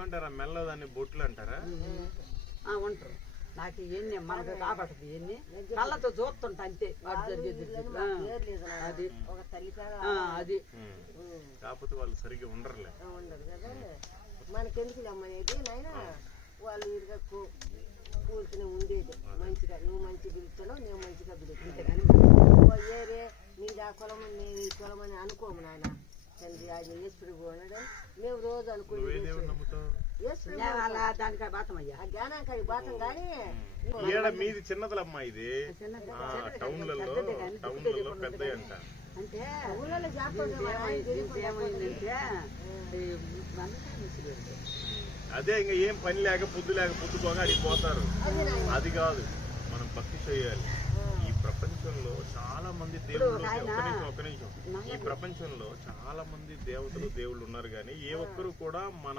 ఏమంటారా? మెల్ల దాన్ని బొట్లు అంటారా? ఆ, ఉంటారు. నాకు ఇవన్నీ మనకు కాబట్టదు ఇవన్నీ కళ్ళతో చూస్తుంటా అంతే. వాడు జరిగేది. అది. అది. కాకపోతే వాళ్ళు సరిగ్గా ఉండరులే. ఉండదు కదా. మనకెందుకు అమ్మనేది నాయన? వాళ్ళు ఇరుగా కూర్చుని ఉండేది. మంచిగా నువ్వు మంచిగా పిలుస్తున్నావు నేను మంచిగా పిలుస్తున్నాను. ఏరే నీది ఆ కులం నేను ఈ కులం అని అనుకోము నాయన. తండ్రి ఆయన ఈశ్వరు ఉన్నాడు మేము రోజు నువ్వే ఈడ మీది చిన్నదలమ్మా ఇది ఆ, టౌన్లలో టౌన్లలో పెద్ద అంట. అదే ఇంకా ఏం పని లేక పొద్దు లేక పొద్దుకోగా అడిగి పోతారు అది కాదు మనం భక్తి చేయాలి ఈ ప్రపంచంలో చాలా మంది దేవుళ్ళు ఒక నిమిషం ఒక నిమిషం ఈ ప్రపంచంలో చాలా మంది దేవతలు దేవుళ్ళు ఉన్నారు కానీ ఏ ఒక్కరు కూడా మన